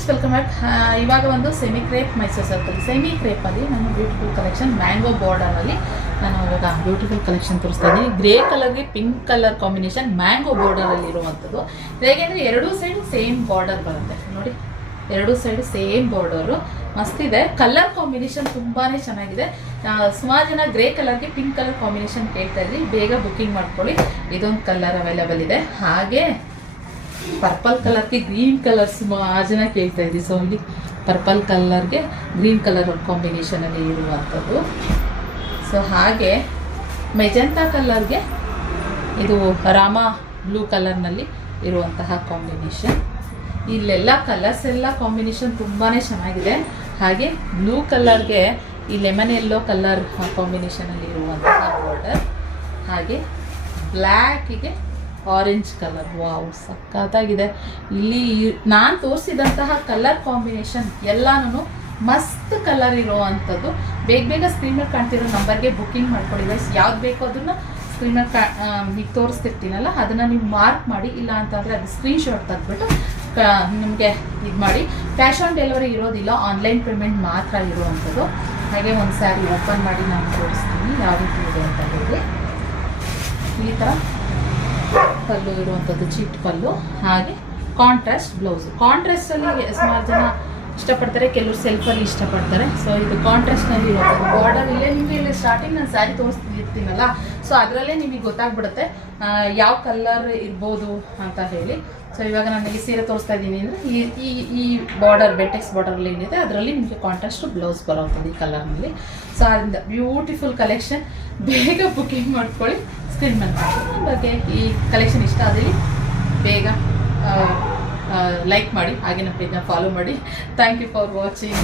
Friends, welcome back. ಇವಾಗ ಒಂದು semi crepe Mysore circle semi ಕ್ರೇಪಲ್ಲಿ ನಾನು ಬ್ಯೂಟಿಫುಲ್ ಕಲೆಕ್ಷನ್ ಮ್ಯಾಂಗೋ ಬಾರ್ಡರಲ್ಲಿ ನಾನು ಇವಾಗ ಬ್ಯೂಟಿಫುಲ್ ಕಲೆಕ್ಷನ್ ತೋರಿಸ್ತಾ ಇದ್ದೀನಿ. ಗ್ರೇ ಕಲರ್ಗೆ ಪಿಂಕ್ ಕಲರ್ ಕಾಂಬಿನೇಷನ್ ಮ್ಯಾಂಗೋ ಬಾರ್ಡರಲ್ಲಿ ಇರುವಂಥದ್ದು. ಹೇಗೆಂದರೆ ಎರಡೂ ಸೈಡ್ ಸೇಮ್ ಬಾರ್ಡರ್ ಬರುತ್ತೆ ನೋಡಿ, ಎರಡೂ ಸೈಡ್ ಸೇಮ್ ಬಾರ್ಡರು ಮಸ್ತಿದೆ. ಕಲರ್ ಕಾಂಬಿನೇಷನ್ ತುಂಬಾ ಚೆನ್ನಾಗಿದೆ. ಸುಮಾರು ಜನ ಗ್ರೇ ಕಲರ್ಗೆ ಪಿಂಕ್ ಕಲರ್ ಕಾಂಬಿನೇಷನ್ ಕೇಳ್ತಾ ಇದ್ರಿ, ಬೇಗ ಬುಕ್ಕಿಂಗ್ ಮಾಡ್ಕೊಳ್ಳಿ. ಇದೊಂದು ಕಲರ್ ಅವೈಲೇಬಲ್ ಇದೆ. ಹಾಗೆ ಪರ್ಪಲ್ ಕಲರ್ಗೆ ಗ್ರೀನ್ ಕಲರ್ ಸುಮಾರು ಜನ ಕೇಳ್ತಾ ಇದ್ರಿ. ಸೊ ಇಲ್ಲಿ ಪರ್ಪಲ್ ಕಲರ್ಗೆ ಗ್ರೀನ್ ಕಲರ್ ಕಾಂಬಿನೇಷನಲ್ಲಿ ಇರುವಂಥದ್ದು. ಸೊ ಹಾಗೆ ಮೆಜೆಂಟಾ ಕಲರ್ಗೆ ಇದು ರಾಮ ಬ್ಲೂ ಕಲರ್ನಲ್ಲಿ ಇರುವಂತಹ ಕಾಂಬಿನೇಷನ್. ಇಲ್ಲೆಲ್ಲ ಕಲರ್ಸ್ ಎಲ್ಲ ಕಾಂಬಿನೇಷನ್ ತುಂಬಾ ಚೆನ್ನಾಗಿದೆ. ಹಾಗೆ ಬ್ಲೂ ಕಲರ್ಗೆ ಈ ಲೆಮನ್ ಯೆಲ್ಲೋ ಕಲರ್ ಕಾಂಬಿನೇಷನಲ್ಲಿ ಇರುವಂತಹ ಬಾರ್ಡರ್. ಹಾಗೆ ಬ್ಲ್ಯಾಕಿಗೆ ಆರೆಂಜ್ ಕಲರ್. ವಾವ್, ಸಕ್ಕತ್ತಾಗಿದೆ. ಇಲ್ಲಿ ನಾನು ತೋರಿಸಿದಂತಹ ಕಲರ್ ಕಾಂಬಿನೇಷನ್ ಎಲ್ಲನೂ ಮಸ್ತ್ ಕಲರ್ ಇರುವಂಥದ್ದು. ಬೇಗ ಬೇಗ ಸ್ಕ್ರೀನ್ ಮೇಲೆ ಕಾಣ್ತಿರೋ ನಂಬರ್ಗೆ ಬುಕ್ಕಿಂಗ್ ಮಾಡ್ಕೊಳ್ಳಿ ಗೈಸ್. ಯಾವ್ದು ಬೇಕೋ ಅದನ್ನು ಸ್ಕ್ರೀನ್ ಮೇಲೆ ಈಗ ತೋರಿಸ್ತಿರ್ತೀನಲ್ಲ ಅದನ್ನು ನೀವು ಮಾರ್ಕ್ ಮಾಡಿ, ಇಲ್ಲ ಅಂತಂದರೆ ಅದು ಸ್ಕ್ರೀನ್ಶಾಟ್ ತೆಗೆದ್ಬಿಟ್ಟು ನಿಮಗೆ ಇದು ಮಾಡಿ. ಕ್ಯಾಶ್ ಆನ್ ಡೆಲಿವರಿ ಇರೋದಿಲ್ಲ, ಆನ್ಲೈನ್ ಪೇಮೆಂಟ್ ಮಾತ್ರ ಇರುವಂಥದ್ದು. ಹಾಗೆ ಒಂದು ಸ್ಯಾರಿ ಓಪನ್ ಮಾಡಿ ನಾನು ತೋರಿಸ್ತೀನಿ ಯಾವ ರೀತಿ ಇದೆ ಅಂತ ಹೇಳಿ. ಈ ಥರ ಪಲ್ಲು ಇರುವಂಥದ್ದು, ಚೀಟ್ ಪಲ್ಲು. ಹಾಗೆ ಕಾಂಟ್ರಾಸ್ಟ್ ಬ್ಲೌಸು. ಕಾಂಟ್ರಾಸ್ಟಲ್ಲಿ ಸುಮಾರು ಜನ ಇಷ್ಟಪಡ್ತಾರೆ, ಕೆಲವರು ಸೆಲ್ಫಲ್ಲಿ ಇಷ್ಟಪಡ್ತಾರೆ. ಸೊ ಇದು ಕಾಂಟ್ರಾಸ್ಟ್ನಲ್ಲಿ ಇರುವಂಥದ್ದು. ಬಾರ್ಡರ್ ಇಲ್ಲೇ ನಿಮಗೆ ಇಲ್ಲಿ ಸ್ಟಾರ್ಟಿಂಗ್ ನಾನು ಸ್ಯಾರಿ ತೋರಿಸ್ತಿರ್ತೀನಲ್ಲ, ಸೊ ಅದರಲ್ಲೇ ನಿಮಗೆ ಗೊತ್ತಾಗ್ಬಿಡುತ್ತೆ ಯಾವ ಕಲರ್ ಇರ್ಬೋದು ಅಂತ ಹೇಳಿ. ಸೊ ಇವಾಗ ನಾನು ಈ ಸೀರೆ ತೋರಿಸ್ತಾ ಇದ್ದೀನಿ ಅಂದರೆ ಈ ಬಾರ್ಡರ್ ಬೆಟೆಕ್ಸ್ ಬಾರ್ಡರಲ್ಲಿ ಏನಿದೆ ಅದರಲ್ಲಿ ನಿಮಗೆ ಕಾಂಟ್ರಾಸ್ಟ್ ಬ್ಲೌಸ್ ಬರೋವಂಥದ್ದು ಈ ಕಲರ್ನಲ್ಲಿ. ಸೊ ಅದರಿಂದ ಬ್ಯೂಟಿಫುಲ್ ಕಲೆಕ್ಷನ್. ಬೇಗ ಬುಕ್ಕಿಂಗ್ ಮಾಡ್ಕೊಳ್ಳಿ. ಸ್ಕ್ರೀನ್ ಮೇಲೆ ನನ್ನ ಬಗ್ಗೆ ಈ ಕಲೆಕ್ಷನ್ ಇಷ್ಟ ಆದರೆ ಬೇಗ ಲೈಕ್ ಮಾಡಿ, ಹಾಗೆ ನಮ್ಮ ಪೇಜ್ನ ಫಾಲೋ ಮಾಡಿ. Thank you for watching.